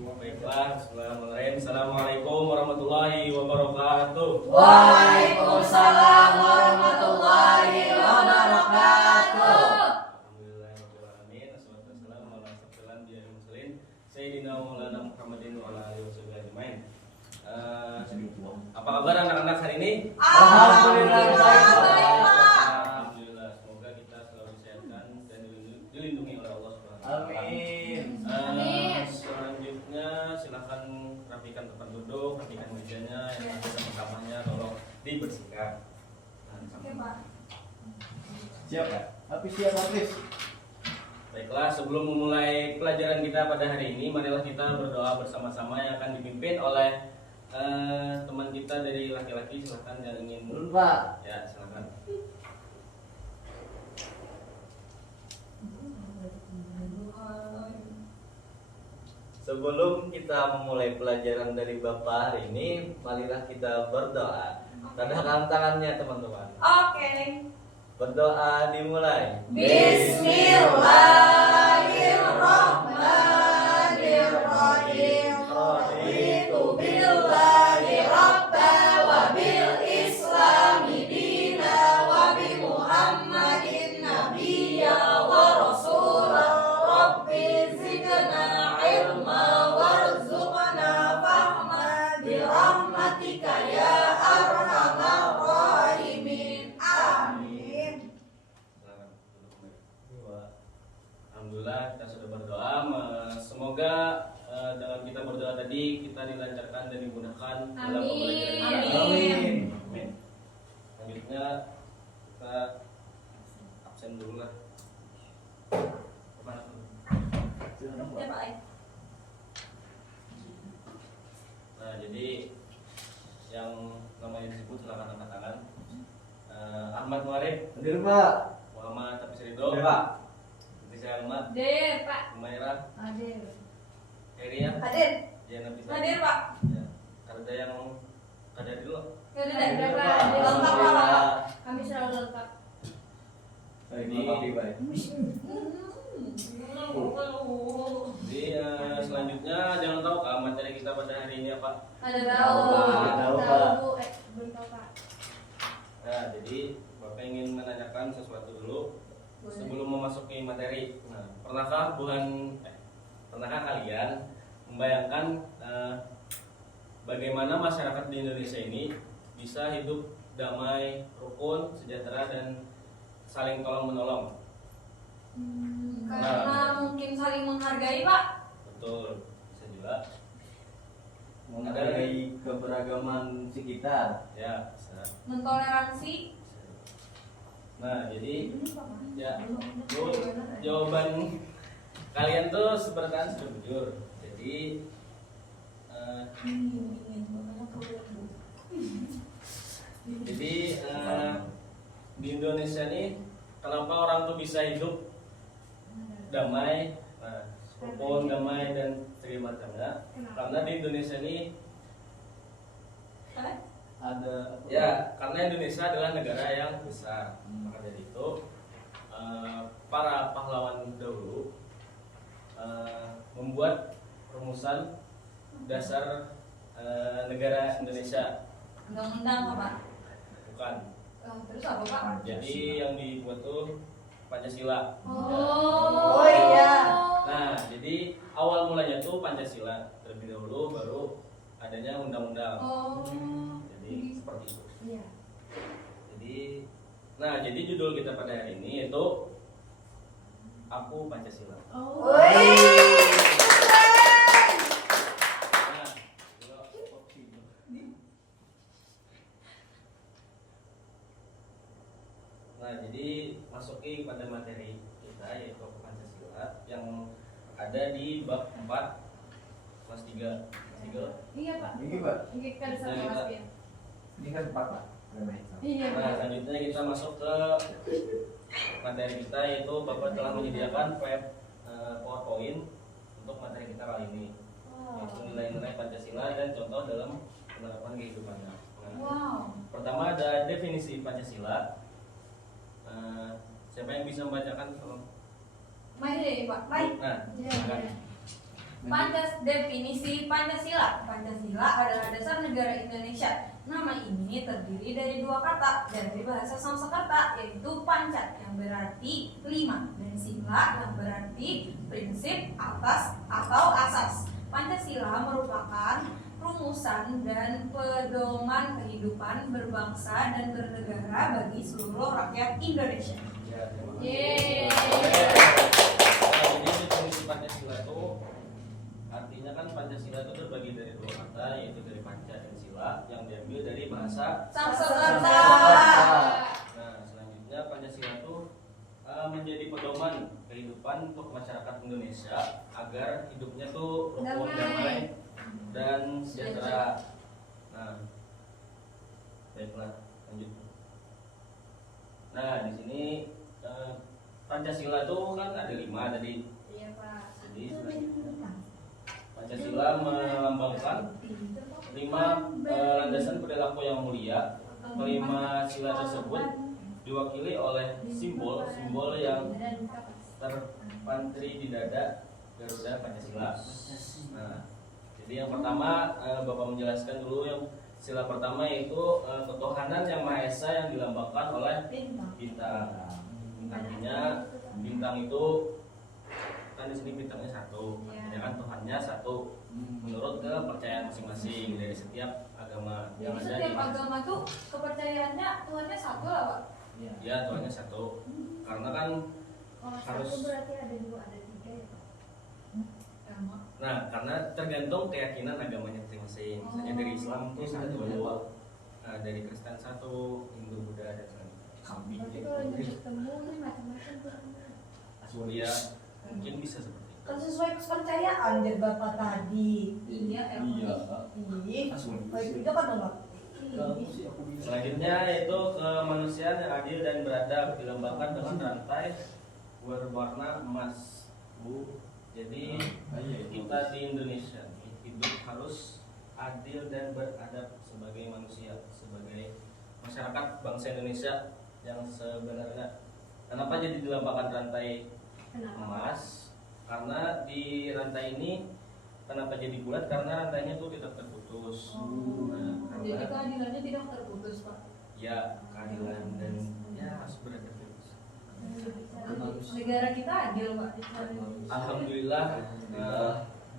Baiklah, bismillahirrahmanirrahim. Assalamualaikum warahmatullahi wabarakatuh. Waalaikumsalam warahmatullahi wabarakatuh. Alhamdulillahirrahmanirrahim. Assalamualaikum warahmatullahi wabarakatuh. Sayyidina Maulana Muhammadin wa ala alihi wasallam ajmain. Apa kabar anak-anak hari ini? Alhamdulillah baik. Alhamdulillah, semoga kita selalu disehatkan dan dilindungi oleh Allah Subhanahu wa taala. Amin. Selanjutnya silakan rapikan tempat duduk, rapikan mejanya, yang ada sama-samanya tolong dibersihkan. Oke, Pak. Siap ya? Siap, Hafiz. Baiklah, sebelum memulai pelajaran kita pada hari ini, marilah kita berdoa bersama-sama yang akan dipimpin oleh teman kita dari laki-laki. Silakan yang ingin. Turun, Pak. Ya, silakan. Sebelum kita memulai pelajaran dari Bapak hari ini, marilah kita berdoa. Tandahkan tangannya teman-teman. Oke. Berdoa dimulai. Bismillahirrahmanirrahim. Raditu billahi rabba wa bil islami dina wa bi Muhammadin nabiyya wa rasula. Rabbi zidna ilma warzuqna fahma bi rahmatika ya arhamar rahimin. Amin. Silakan duduk kembali. Alhamdulillah kita sudah berdoa. Semoga dalam kita berdoa tadi kita dilancarkan dan dimudahkan dalam pembelajaran kita. Amin. Amin. Selanjutnya kita absen dulu lah. Kemana dulu? Ya, Pak. Nah, jadi yang namanya disebut silakan angkat tangan. Ahmad Muarif, Hadir, Pak. Muhammad Hafiz Ridho, Hadir, Pak. Rizal Ahmad, Hadir, Pak. Humairah, Hadir. Heria, Hadir. Diana Bisa. Hadir, Pak. Ya. Ada yang ada dulu. Ya udah, berapa? Pak. Lengkap, Pak. Alhamdulillah. Kami selalu lengkap. Baik, Ini- Bapak, baik. Jadi selanjutnya jangan tahu kak materi kita pada hari ini apa. Ada tahu. Tahu, Pak. Belum tahu, Pak. Nah, jadi bapak ingin menanyakan sesuatu dulu sebelum memasuki materi. Nah, pernahkah kalian membayangkan bagaimana masyarakat di Indonesia ini bisa hidup damai, rukun, sejahtera dan saling tolong menolong? Karena mungkin saling menghargai, Pak. Betul, bisa juga. Menghargai keberagaman sekitar. Ya, bisa. Mentoleransi. Nah, jadi ya, tuh jawaban kalian tuh sebenarnya sudah jujur. Jadi di Indonesia nih kenapa orang tuh bisa hidup damai, rukun, damai dan segala macamnya? Karena di Indonesia ini Ada ya, karena Indonesia adalah negara yang besar. Maka dari itu para pahlawan dahulu membuat rumusan dasar negara Indonesia. Undang-undang, Pak. Bukan. Terus apa, Pak? Jadi yang dibuat tuh Pancasila. Oh iya. Nah, jadi awal mulanya tuh Pancasila terlebih dahulu, baru adanya undang-undang. Oh. Jadi seperti itu. Iya. Jadi judul kita pada hari ini yaitu Aku Pancasila. Oh. Nah, jadi masuki pada materi kita yaitu Aku Pancasila yang ada di bab 4 kelas 3. Kelas 3. Iya, Pak. Ini, Pak. Ini kan Nah, sama Mas Pian. Ini kan 4, Pak. Iya, Nah, Pak. selanjutnya kita masuk ke materi kita yaitu Bapak telah menyediakan PowerPoint untuk materi kita kali ini. Yaitu nilai-nilai Pancasila dan contoh dalam penerapan kehidupannya. Nah, Wow. pertama ada definisi Pancasila. Siapa yang bisa membacakan? Main deh, Pak. Main. Nah, Iya, silakan. iya. Definisi Pancasila. Pancasila adalah dasar negara Indonesia. Nama ini terdiri dari dua kata dari bahasa Sanskerta, yaitu panca yang berarti lima dan sila yang berarti prinsip, atas atau asas. Pancasila merupakan rumusan dan pedoman kehidupan berbangsa dan bernegara bagi seluruh rakyat Indonesia. Ya, terima kasih. Yeay. Nah, jadi definisi Pancasila itu artinya kan Pancasila itu terbagi dari dua kata, yaitu dari panca dan sila yang diambil dari bahasa. Sanskerta. Nah, selanjutnya Pancasila itu menjadi pedoman kehidupan untuk masyarakat Indonesia agar hidupnya tuh rukun, damai dan sejahtera. Nah, baiklah, lanjut. Nah, di sini Pancasila itu kan ada 5 tadi. Iya, Pak. Jadi Pancasila melambangkan 5 landasan perilaku yang mulia. Kelima sila tersebut diwakili oleh simbol-simbol yang terpantri di dada Garuda Pancasila. Nah, jadi yang pertama Bapak menjelaskan dulu yang sila pertama yaitu ketuhanan yang Maha Esa yang dilambangkan oleh bintang. Artinya bintang itu kan di sini bintangnya satu, artinya kan Tuhannya satu menurut kepercayaan masing-masing dari setiap agama yang Jadi ada setiap di agama tuh kepercayaannya Tuhannya satu lah, Pak. ya Tuhannya satu. Karena kan harus berarti ada 2, ada 3 ya, Pak? nah karena tergantung keyakinan agamanya masing-masing. Misalnya dari Islam tuh satu, dari Kristen satu, Hindu, Buddha dan sebagainya. Berarti kalau nyebut temu ini macam-macam tuh. Ya mungkin bisa seperti itu. Kan sesuai kepercayaan dari Bapak tadi. Iya, Iya. Ih, baik juga kan Bapak? Kamu sih aku bisa. Selanjutnya yaitu kemanusiaan yang adil dan beradab dilambangkan dengan rantai berwarna emas. Jadi kita di Indonesia hidup harus adil dan beradab sebagai manusia, sebagai masyarakat bangsa Indonesia yang sebenarnya. Kenapa jadi dilambangkan rantai emas? Karena di rantai ini kenapa jadi bulat? Karena rantainya tuh tidak terputus. Nah, Jadi karena keadilannya tidak terputus, Pak. ya keadilan dan ya harus beradab terus. Negara kita adil, Pak. Alhamdulillah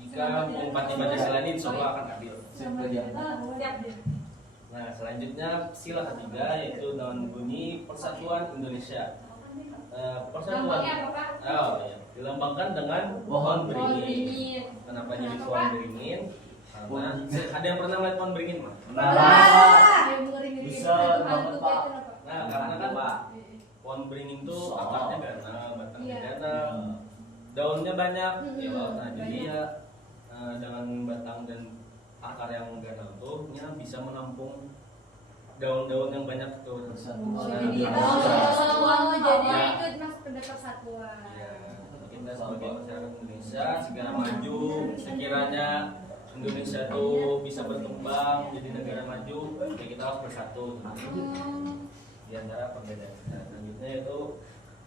jika menempati Pancasila ini insya Allah akan adil. Siap deh. Nah selanjutnya sila ketiga yaitu daun bunyi Persatuan Indonesia. Persatuan Lambangnya apa, Pak? oh, iya. Dilambangkan dengan pohon beringin. Kenapa jadi Kenapa, pohon Pak? beringin? Karena ada yang pernah lihat pohon beringin, Mas? Yang ngeri-ngeri Bisa itu banget, hantu Pak. itu kenapa? Nah karena kan Pak. pohon beringin tuh Besar. akarnya ganas, batangnya Iya. ganas, daunnya banyak, ya Mm-mm, nah jadi banyak. ya dengan batang dan akar yang ganas tuh nya bisa menampung daun-daun yang banyak tuh. Oh, Nah, jadi nah, jadi Ya. ikut masuk ke persatuan. ya, kita sebagai masyarakat Indonesia segera maju, sekiranya Indonesia tuh bisa berkembang jadi negara maju, ya kita harus bersatu di antara perbedaan kita. Selanjutnya yaitu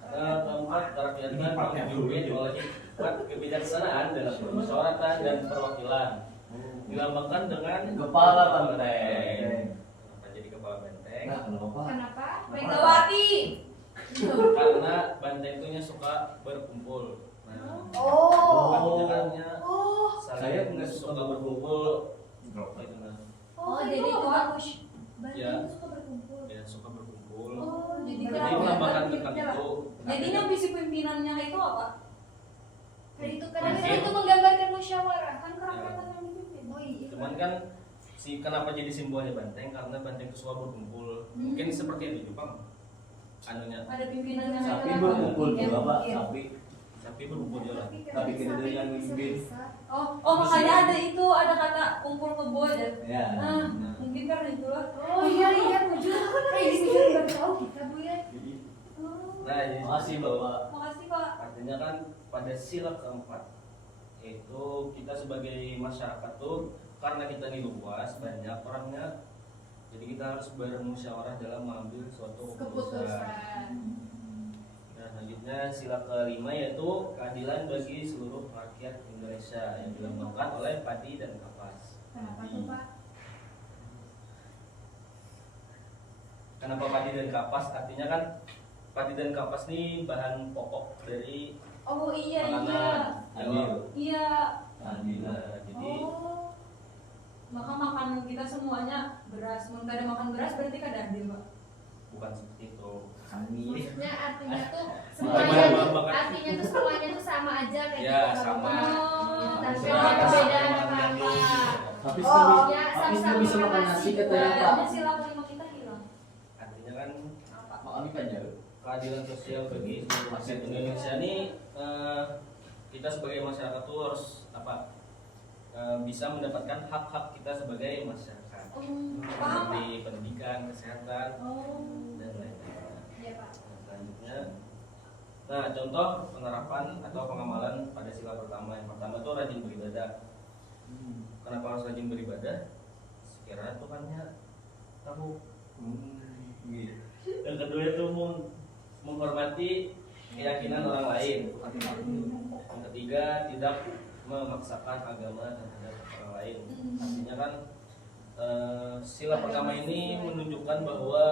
keempat kerakyatan dipimpin oleh hikmat kebijaksanaan dalam permusyawaratan dan perwakilan, dilambangkan dengan Kepala banteng. Kenapa jadi kepala banteng? Nah, kenapa? Kenapa? Megawati. Karena banteng itu suka berkumpul. Nah, Oh. panjangannya Oh. Saya saling nggak suka suka berkumpul. Gitu nah. Oh, itu jadi itu apa? bagus. Ya. Banteng suka berkumpul. Ya suka berkumpul. Oh, jadi Jadi kerakyatan melambangkan gitu tentang ya, Pak. itu. Jadinya visi pimpinannya itu apa? Nah, itu karena Mungkin. itu menggambarkan musyawarah. Kan kerakyatan yang dipimpin. Oh iya. Cuman kan kenapa jadi simbolnya banteng? Karena banteng itu suka berkumpul. Mungkin seperti itu Jepang. Anunya Ada pimpinannya. Sapi yang berkumpul Iya, juga, Pak. iya. Sapi. sapi berkumpul juga. Tapi kita yang mimpin. Oh makanya ada itu, ada kata kumpul kebo aja. Ya. Nah, mungkin karena itulah. Oh iya jujur. Ini jujur baru tahu kita Bu ya. Oh, Nah, jadi Makasih, Bapak. makasih Pak. artinya kan pada sila keempat itu kita sebagai masyarakat tuh karena kita ini luas banyak orangnya, jadi kita harus bermusyawarah dalam mengambil suatu keputusan. Keputusan. Nah, selanjutnya sila kelima yaitu keadilan bagi seluruh rakyat Indonesia yang dilambangkan oleh padi dan kapas. Kenapa tuh Pak? Kenapa padi dan kapas? Artinya kan padi dan kapas ini bahan pokok dari Oh iya makanan. Adil. iya. Adil. Jadi Oh. Maka makanan kita semuanya beras. Mun kada makan beras berarti kada adil, Pak. bukan seperti itu. Kami. Maksudnya artinya tuh Artinya tuh semuanya tuh sama aja kayak Ya, gitu. sama. Oh, Tanpa Sama. perbedaan apa-apa. Tapi Oh. Ya, tapi sama-sama bisa makan nasi katanya Dan Pak. sila kelima kita hilang. Artinya kan Apa? Makan ikan ya. keadilan sosial bagi seluruh rakyat Indonesia ini kita sebagai masyarakat tuh harus apa? Bisa mendapatkan hak-hak kita sebagai masyarakat. Oh, paham, Pak? Seperti pendidikan, kesehatan, Oh. dan lain-lain. Iya Pak. Nah, selanjutnya, nah contoh penerapan atau pengamalan pada sila pertama. Yang pertama tuh rajin beribadah. Kenapa harus rajin beribadah? Sekiranya Tuhannya kamu. Gitu. Yang kedua itu menghormati keyakinan orang lain. Yang ketiga tidak memaksakan agama terhadap orang lain. Artinya kan sila pertama ini menunjukkan bahwa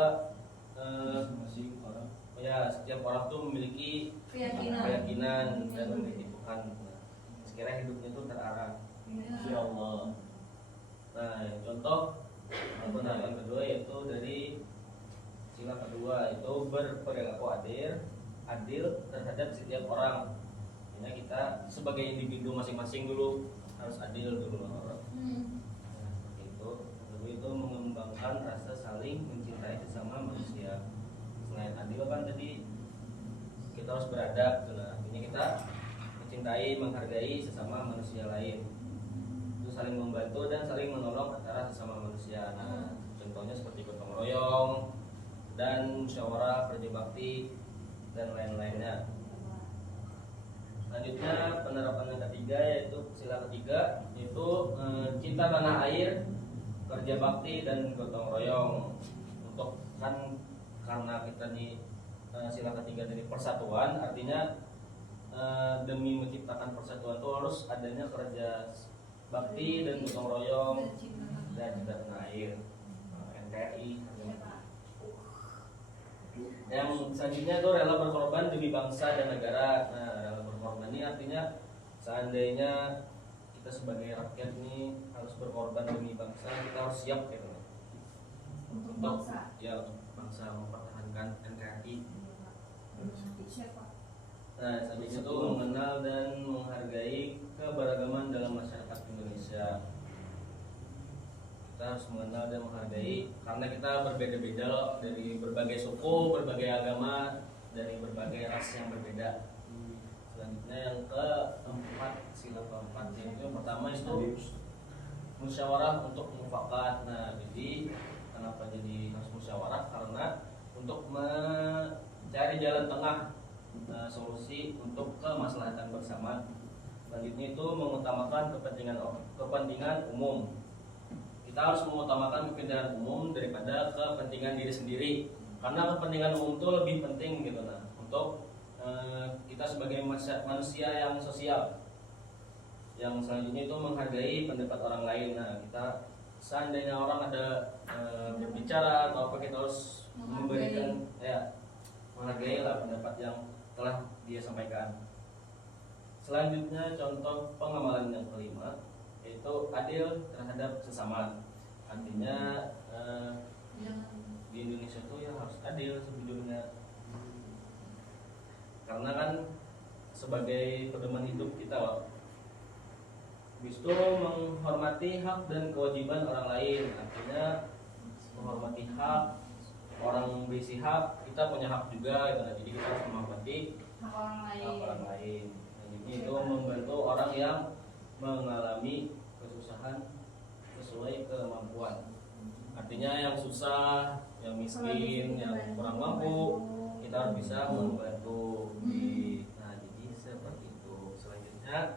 Masing-masing orang. ya setiap orang tuh memiliki Keyakinan. dan memiliki Tuhan. Nah, sekiranya hidupnya itu terarah. Insya Allah. Nah, contoh penerapan kedua yaitu dari sila kedua itu berperilaku adil terhadap setiap orang. Ini kita sebagai individu masing-masing dulu harus adil dulu. Nah, seperti itu. Lalu itu mengembangkan rasa saling mencintai sesama manusia. Selain adil kan tadi kita harus beradab. Nah, artinya kita mencintai, menghargai sesama manusia lain. Itu saling membantu dan saling menolong antara sesama manusia. Nah, contohnya seperti gotong royong dan musyawarah kerja bakti dan lain-lainnya. Selanjutnya penerapan yang ketiga yaitu sila ketiga yaitu cinta tanah air, kerja bakti dan gotong royong. Untuk kan karena kita nih sila ketiga dari persatuan, artinya demi menciptakan persatuan itu harus adanya kerja bakti dan gotong royong dan cinta tanah air, NKRI. Yang selanjutnya itu rela berkorban demi bangsa dan negara. Nah, rela berkorban ini artinya seandainya kita sebagai rakyat ini harus berkorban demi bangsa, kita harus siap gitu. Untuk bangsa. Ya, untuk bangsa mempertahankan NKRI. Siapa? Nah, selanjutnya itu mengenal dan menghargai keberagaman dalam masyarakat Indonesia. Kita harus mengenal dan menghargai karena kita berbeda-beda dari berbagai suku, berbagai agama, dari berbagai ras yang berbeda. Selanjutnya yang keempat, sila keempat yaitu yang pertama itu musyawarah untuk mufakat. Nah, jadi kenapa jadi harus musyawarah? Karena untuk mencari jalan tengah, solusi untuk kemaslahatan bersama. Selanjutnya itu mengutamakan kepentingan umum. Kita harus mengutamakan kepentingan umum daripada kepentingan diri sendiri, karena kepentingan umum itu lebih penting gitu. Nah, untuk kita sebagai manusia yang sosial. Yang selanjutnya itu menghargai pendapat orang lain. Nah, kita seandainya orang ada berbicara atau apa, kita harus memberikan menghargai lah pendapat yang telah dia sampaikan. Selanjutnya contoh pengamalan yang kelima yaitu adil terhadap sesama. Artinya di Indonesia itu ya harus adil sejujurnya, karena kan sebagai pedoman hidup kita, Wak. Habis itu menghormati hak dan kewajiban orang lain. Artinya menghormati hak orang, berisi hak, kita punya hak juga gitu. Jadi kita harus menghormati Hak orang lain. hak orang lain. Selanjutnya itu membantu orang yang mengalami kesusahan sesuai kemampuan. Artinya yang susah, yang miskin, yang kurang mampu, kita harus bisa membantu. Nah, jadi seperti itu. Selanjutnya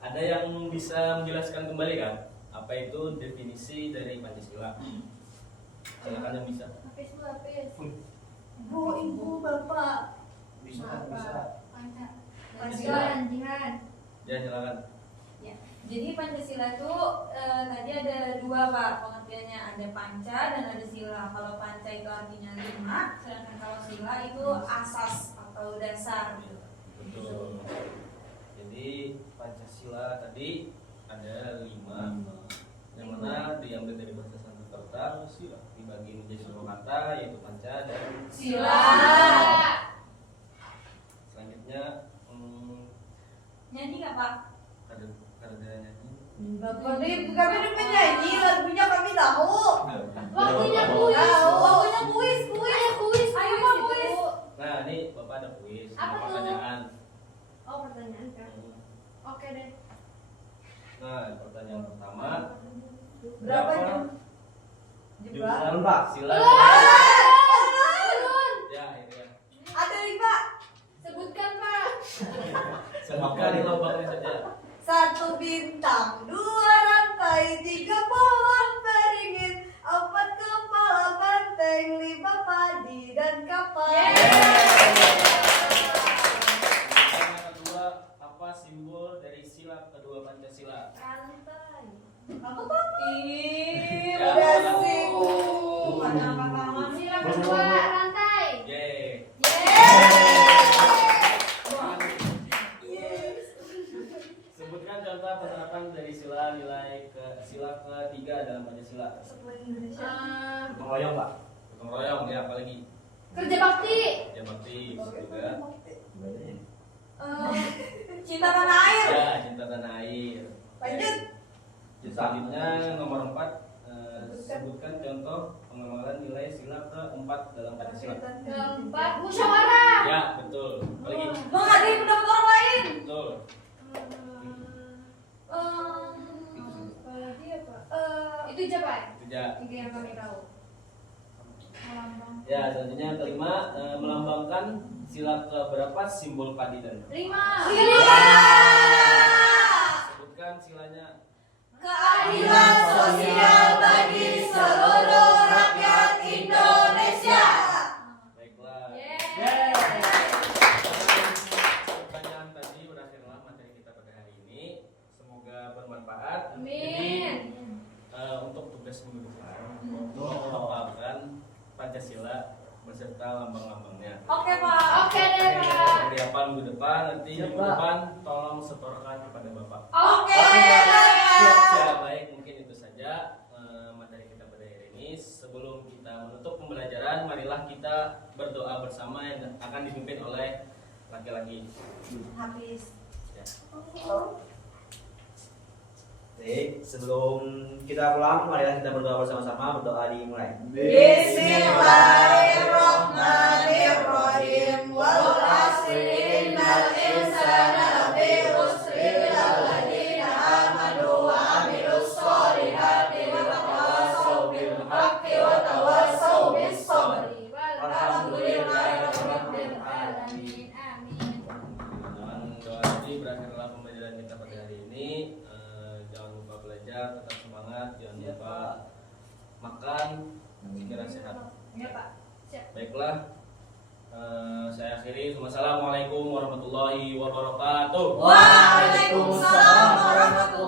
ada yang bisa menjelaskan kembali kan apa apa itu definisi dari Pancasila? Silakan yang bisa. Lapis bu, lapis. Bu, ibu, bapak. Bisa. Pancasila dan jihad. Ya, silakan. Ya. Jadi Pancasila itu tadi ada dua Pak pengertiannya, ada panca dan ada sila. Kalau panca itu artinya 5, sedangkan kalau sila itu asas atau dasar. Betul. Jadi Pancasila tadi ada 5, yang mana diambil dari bahasa Sanskerta, dibagi menjadi 2 kata, yaitu panca dan Sila. Selanjutnya Nyanyi nggak Pak? ada nyanyi. Bapak ini kami ini penyanyi, lagunya kami tahu. Waktunya kuis. Waktunya kuis. Ayo Pak kuis. Nah, ini Bapak ada kuis, Apa ada tuh? pertanyaan. Oh, pertanyaan kan. Oke deh. Nah, pertanyaan pertama, Berapa jam? Jebak. jurusan Pak sila? Turun. Ya, itu ya. Ada 5. Sebutkan Pak. Sebutkan di lubangnya saja. 1 bintang, 2 rantai, 3 pohon beringin, 4 kepala banteng, 5 padi dan kapal. Pertanyaan kedua, apa simbol dari sila kedua Pancasila? Rantai. Apa tuh? Ih, Ya, udah apa? sih. Bukan apa-apa. Sila kedua rantai. Yeay. Sebutkan contoh penerapan dari sila nilai ke sila ketiga dalam Pancasila. Gotong royong, Pak. Gotong royong ya, apalagi Kerja bakti. ya bakti bisa juga. Cinta tanah air. Ya, cinta tanah air. Lanjut. Selanjutnya nomor 4, sebutkan contoh pengamalan nilai sila keempat dalam Pancasila. Keempat, musyawarah. Ya, betul. Apalagi Menghargai pendapat orang lain. betul. Apalagi apa? Itu aja Pak. Itu ya. Tiga yang kami tahu. Ya, selanjutnya kelima, melambangkan sila keberapa simbol keadilan. 5. Sebutkan silanya. Keadilan sosial bagi seluruh rakyat Indonesia. Baiklah. Yeay. Pertanyaan tadi berakhirlah materi kita pada hari ini. Semoga bermanfaat. Amin. Jadi untuk tugas minggu depan untuk menghafalkan Pancasila beserta lambang-lambangnya. Oke Pak. Oke deh Pak. Persiapan minggu depan, nanti Siap, minggu Pak. depan tolong setorkan kepada Bapak. Oke. Ya, baik, mungkin itu saja materi kita pada hari ini. Sebelum kita menutup pembelajaran, marilah kita berdoa bersama yang akan dipimpin oleh laki-laki. Habis. Ya. Baik, sebelum kita pulang, marilah kita berdoa bersama-sama. Berdoa dimulai. Bismillahirrahmanirrahim. Wal asri innal insana lafi khusri illa alladziina aamanu wa 'amilus sholihati wa tawassaw bil haqqi wa tawassaw bis sabri. Walhamdulillahirabbil alamin. Amin. Dengan doa tadi berakhirlah pembelajaran kita pada hari ini. Jangan lupa belajar, tetap semangat, jangan lupa makan, segera sehat. Ya, Pak. Baiklah, saya akhiri. Wassalamualaikum warahmatullahi wabarakatuh. Waalaikumsalam warahmatullahi